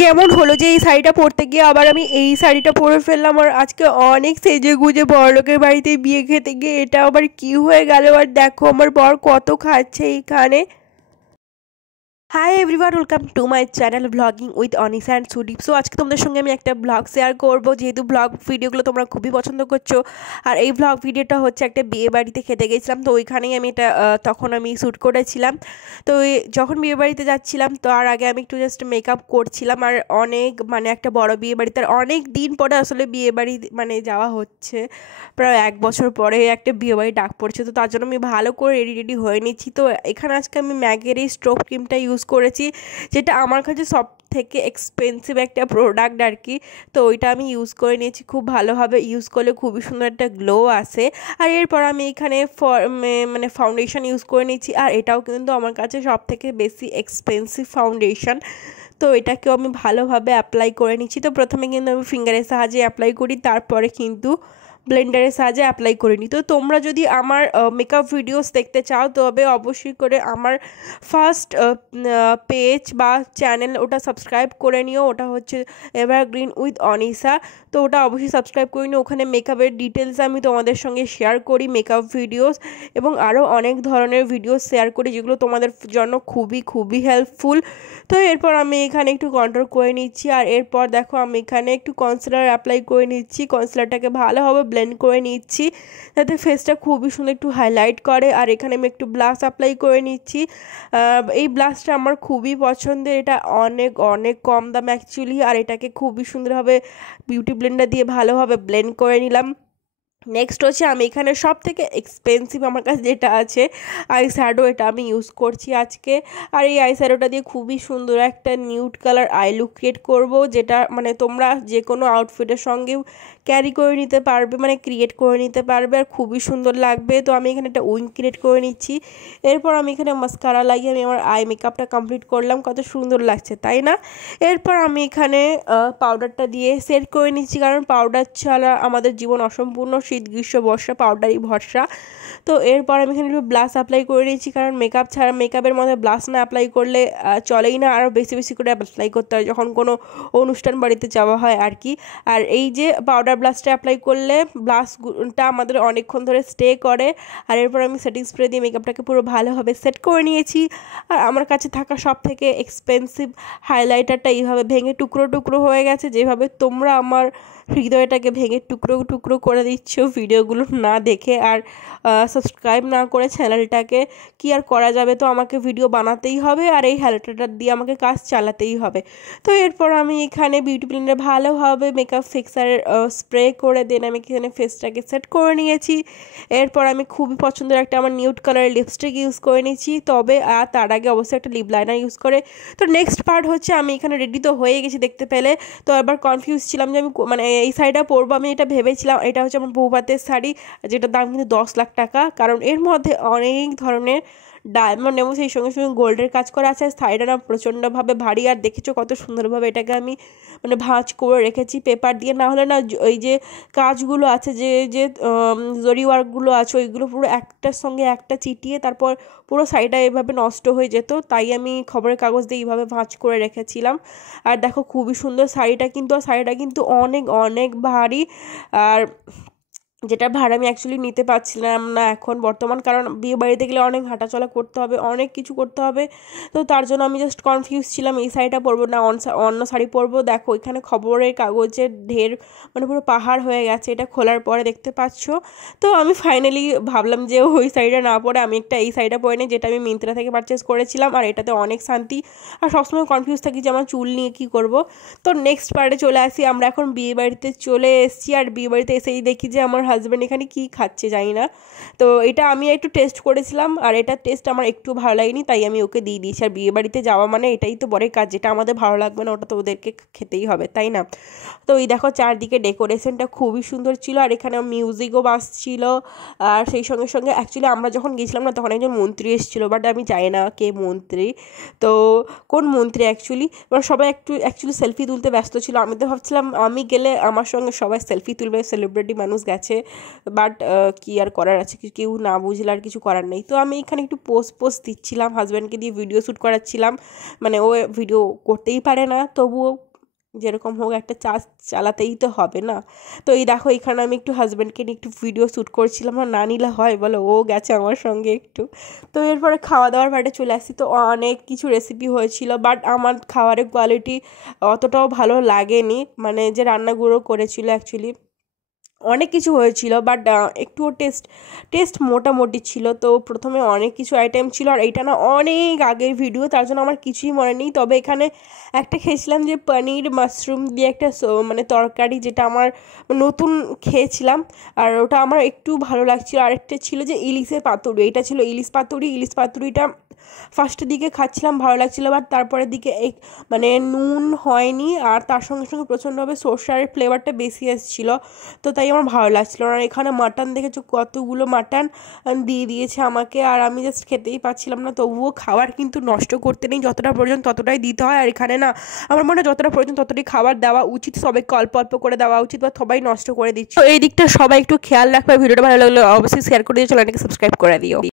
কেমন হলো যে এই শাড়িটা পরতে গিয়ে আবার আমি এই শাড়িটা পরে ফেললাম, আর আজকে অনেক সেজে গুজে বড়লোকের বাড়িতে বিয়ে খেতে গিয়ে এটা আবার কি হয়ে গেল। আর দেখো আমার বর কত খাচ্ছে এইখানে। Hi everyone, welcome to my channel ব্লগিং with Anisa and Sudip. So আজকে তোমাদের সঙ্গে আমি একটা ব্লগ শেয়ার করবো, যেহেতু ব্লগ ভিডিওগুলো তোমরা খুবই পছন্দ করছো। আর এই ব্লগ ভিডিওটা হচ্ছে একটা বিয়ে বাড়িতে খেতে গেছিলাম, তো ওইখানেই আমি এটা তখন আমি শ্যুট করেছিলাম। তো যখন বিয়ে বাড়িতে যাচ্ছিলাম তার আগে আমি একটু জাস্ট মেকআপ করছিলাম। আর অনেক একটা বড় বিয়ে বাড়িতে আর অনেক দিন পরে আসলে বিয়ে বাড়ি যাওয়া হচ্ছে, প্রায় 1 বছর পরে একটা বিয়ে বাড়ি ডাক পড়ছে। তো তার জন্য আমি ভালো করে রেডি হয়ে নিচ্ছি। তো এখানে আজকে আমি ম্যাগের এই স্ট্রোব ক্রিমটা ইউজ করেছি, যেটা আমার কাছে সব থেকে এক্সপেন্সিভ একটা প্রোডাক্ট আর কি। তো ওইটা আমি ইউজ করে নিয়েছি, খুব ভালোভাবে ইউজ করলে খুবই সুন্দর একটা গ্লো আসে। আর এরপর আমি এখানে ফাউন্ডেশন ইউজ করে নিচ্ছি, আর এটাও কিন্তু আমার কাছে সব থেকে বেশি এক্সপেন্সিভ ফাউন্ডেশন। তো এটাকেও আমি ভালোভাবে অ্যাপ্লাই করে নিচ্ছি। তো প্রথমে কিন্তু আমি ফিঙ্গারের সাহায্যে অ্যাপ্লাই করি, তারপরে কিন্তু ব্লেন্ডারের সাহায্যে অ্যাপ্লাই করে নিই। তো তোমরা যদি আমার মেকআপ ভিডিওস দেখতে চাও তবে অবশ্যই করে আমার ফার্স্ট পেজ বা চ্যানেল ওটা সাবস্ক্রাইব করে নিও, ওটা হচ্ছে এভারগ্রিন উইথ অনিসা। তো ওটা অবশ্যই সাবস্ক্রাইব করে নিও। ওখানে মেকআপের ডিটেলস আমি তোমাদের সঙ্গে শেয়ার করি, মেকআপ ভিডিওস এবং আরও অনেক ধরনের ভিডিও শেয়ার করি, যেগুলো তোমাদের জন্য খুবই হেল্পফুল। তো এরপর আমি এখানে একটু কন্ট্রোল করে নিচ্ছি, আর এরপর দেখো আমি এখানে একটু কনসিলার অ্যাপ্লাই করে নিচ্ছি। কনসিলারটাকে ভালোভাবে ব্লেন্ড করে নিচ্ছি যাতে ফেসটা খুবই সুন্দর একটু হাইলাইট করে। আর এখানে আমি একটু ব্লাশ অ্যাপ্লাই করে নিচ্ছি। এই ব্লাশটা আমার খুবই পছন্দের, এটা অনেক কম দাম অ্যাকচুয়ালি। আর এটাকে খুবই সুন্দরভাবে বিউটি ব্লেন্ডার দিয়ে ভালোভাবে ব্লেন্ড করে নিলাম। নেক্সট হচ্ছে আমি এখানে সব থেকে এক্সপেন্সিভ আমার কাছে যেটা আছে আই শ্যাডো, এটা আমি ইউজ করছি আজকে। আর এই আই শ্যাডোটা দিয়ে খুবই সুন্দর একটা nude colour eye look create করবো, যেটা তোমরা যে কোনো আউটফিটের সঙ্গেও ক্যারি করে নিতে পারবে, ক্রিয়েট করে নিতে পারবে, আর খুবই সুন্দর লাগবে। তো আমি এখানে একটা উইং ক্রিয়েট করে নিচ্ছি। এরপর আমি এখানে মাস্কারা লাগিয়ে আমি আমার আই মেকআপটা কমপ্লিট করলাম, কত সুন্দর লাগছে তাই না। এরপর আমি এখানে পাউডারটা দিয়ে সেট করে নিচ্ছি, কারণ পাউডার ছাড়া আমাদের জীবন অসম্পূর্ণ, শীত গ্রীষ্ম বর্ষা পাউডারই ভরসা। তো এরপর আমি এখানে একটু ব্লাশ অ্যাপ্লাই করে নিচ্ছি, কারণ মেকআপ ছাড়া, মেকআপের মধ্যে ব্লাশ না অ্যাপ্লাই করলে চলেই না, আরও বেশি করে অ্যাপ্লাই করতে হয় যখন কোনো অনুষ্ঠান বাড়িতে যাওয়া হয় আর কি। আর এই যে পাউডার ব্লাশটা অ্যাপ্লাই করলে ব্লাশটা আমাদের অনেকক্ষণ ধরে স্টে করে। আর এরপর আমি সেটিং স্প্রে দিয়ে মেকআপটাকে পুরো ভালোভাবে সেট করে নিয়েছি। আর আমার কাছে থাকা সব থেকে এক্সপেন্সিভ হাইলাইটারটা এইভাবে ভেঙে টুকরো হয়ে গেছে, যেভাবে তোমরা আমার হৃদয়টাকে ভেঙে টুকরো করে দিচ্ছ ভিডিওগুলো না দেখে, আর সাবস্ক্রাইব না করে চ্যানেলটাকে। কি আর করা যাবে, তো আমাকে ভিডিও বানাতেই হবে, আর এই হাইলাইটারটা দিয়ে আমাকে কাজ চালাতেই হবে। তো এরপর আমি এখানে বিউটি ব্লেন্ডারে ভালোভাবে মেকআপ ফিক্সারের স্প্রে করে দেন আমি এখানে ফেসটাকে সেট করে নিয়েছি। এরপর আমি খুবই পছন্দের একটা আমার নিউড কালারের লিপস্টিক ইউজ করে নিয়েছি, তবে আর তার আগে অবশ্যই একটা লিপ লাইনার ইউজ করে। তো নেক্সট পার্ট হচ্ছে আমি এখানে রেডি তো হয়ে গেছি দেখতে পেলে। তো এবার কনফিউজ ছিলাম যে আমি এই শাড়িটা পরবো, আমি এটা ভেবেছিলাম এটা হচ্ছে আমার বউভাতের শাড়ি, যেটার দাম কিন্তু 10 লাখ টাকা, কারণ এর মধ্যে অনেক ধরনের ডায়মন্ড এবং সেই সঙ্গে গোল্ডের কাজ করা আছে। শাড়িটা না প্রচণ্ডভাবে ভারী, আর দেখেছো কত সুন্দরভাবে এটাকে আমি ভাঁজ করে রেখেছি পেপার দিয়ে, না হলে না ওই যে কাজগুলো আছে, যে যে জরি ওয়ার্কগুলো আছে, ওইগুলো পুরো একটার সঙ্গে একটা চিটিয়ে তারপর পুরো শাড়িটা এভাবে নষ্ট হয়ে যেত। তাই আমি খবরের কাগজ দিয়ে এইভাবে ভাঁজ করে রেখেছিলাম। আর দেখো খুবই সুন্দর শাড়িটা কিন্তু অনেক ভারী। আর যেটা ভাড়া আমি অ্যাকচুয়ালি নিতে পারছিলাম না এখন বর্তমান, কারণ বিয়ে বাড়িতে গেলে অনেক হাঁটাচলা করতে হবে, অনেক কিছু করতে হবে। তো তার জন্য আমি জাস্ট কনফিউজ ছিলাম এই শাড়িটা পরবো না অন্য শাড়ি পরবো। দেখো এখানে খবরের কাগজের ঢের পুরো পাহাড় হয়ে গেছে, এটা খোলার পরে দেখতে পাচ্ছ। তো আমি ফাইনালি ভাবলাম যে ওই শাড়িটা না পরে আমি এই শাড়িটা পরে নিই, যেটা আমি মিন্ত্রা থেকে পারচেস করেছিলাম। আর এটাতে অনেক শান্তি, আর সবসময় কনফিউজ থাকি যে আমার চুল নিয়ে কী করব। তো নেক্সট পার্টে চলে আসি, আমরা এখন বিয়ে বাড়িতে চলে এসেছি। আর বিয়ে বাড়িতে এসেই দেখি যে আমার হাজব্যান্ড এখানে কি খাচ্ছে জানি না। তো এটা আমি একটু টেস্ট করেছিলাম, আর এটার টেস্ট আমার একটু ভালো লাগেনি, তাই আমি ওকে দিয়ে দিয়েছি। আর বিয়ে বাড়িতে যাওয়া এটাই তো বড় কাজ, যেটা আমাদের ভালো লাগবে না ওটা তো ওদেরকে খেতেই হবে তাই না। তো এই দেখো চারদিকে ডেকোরেশনটা খুবই সুন্দর ছিল, আর এখানে মিউজিকও বাজছিল। আর সেই সঙ্গে অ্যাকচুয়ালি আমরা যখন গেছিলাম না তখন একজন মন্ত্রী এসেছিলো, বাট আমি জানি না কে মন্ত্রী, তো কোন মন্ত্রী অ্যাকচুয়ালি। এবার সবাই অ্যাকচুয়ালি সেলফি তুলতে ব্যস্ত ছিল। আমি তো ভাবছিলাম আমি গেলে আমার সঙ্গে সবাই সেলফি তুলবে, সেলিব্রিটি মানুষ গেছে, বাট কি আর করার আছে, কেউ না বুঝলে আর কিছু করার নেই। তো আমি এখানে একটু পোস্ট দিচ্ছিলাম, হাজব্যান্ডকে দিয়ে ভিডিও শ্যুট করাচ্ছিলাম। মানে ও ভিডিও করতেই পারে না, তবুও যেরকম হোক একটা চালাতেই তো হবে না। তো এই দেখো এখানে আমি একটু হাজব্যান্ডকে নিয়ে একটু ভিডিও শ্যুট করছিলাম, আর না নিলে হয় বলো, ও গেছে আমার সঙ্গে একটু। তো এরপরে খাওয়া দাওয়ার পার্টে চলে আসছি। তো অনেক কিছু রেসিপি হয়েছিল, বাট আমার খাবারের কোয়ালিটি অতটাও ভালো লাগেনি, মানে যে রান্নাগুলো করেছিল অ্যাকচুয়ালি অনেক কিছু হয়েছিল, বাট একটুও টেস্ট মোটামুটি ছিল। তো প্রথমে অনেক কিছু আইটেম ছিল, আর এইটা না অনেক আগের ভিডিও, তার জন্য আমার কিছুই মনে নেই। তবে এখানে একটা খেয়েছিলাম যে পনির মাশরুম দিয়ে একটা মানে তরকারি, যেটা আমার নতুন খেয়েছিলাম, আর ওটা আমার একটু ভালো লাগছিল। আরেকটা ছিল যে ইলিশের পাতুরি, এটা ছিল ইলিশ পাতুরিটা ফার্স্টের দিকে খাচ্ছিলাম ভালো লাগছিলো, বাট তারপরের দিকে মানে নুন হয়নি, আর তার সঙ্গে সঙ্গে প্রচণ্ডভাবে সর্ষার ফ্লেভারটা বেশি এসেছিলো, তো তাই আমার ভালো লাগছিলো না। এখানে মাটন দেখেছো, কতগুলো মাটন দিয়ে দিয়েছে আমাকে, আর আমি জাস্ট খেতেই পাচ্ছিলাম না। তবুও খাবার কিন্তু নষ্ট করতে নেই, যতটা প্রয়োজন ততটাই দিতে হয়। আর এখানে না আমার মনে হয় যতটা প্রয়োজন ততটাই খাবার দেওয়া উচিত, সবাইকে অল্প অল্প করে দেওয়া উচিত, বা সবাই নষ্ট করে দিচ্ছে। তো এই দিকটা সবাই একটু খেয়াল রাখবে। ভিডিওটা ভালো লাগলে অবশ্যই শেয়ার করে দিও, চ্যানেলটাকে সাবস্ক্রাইব করে দিও।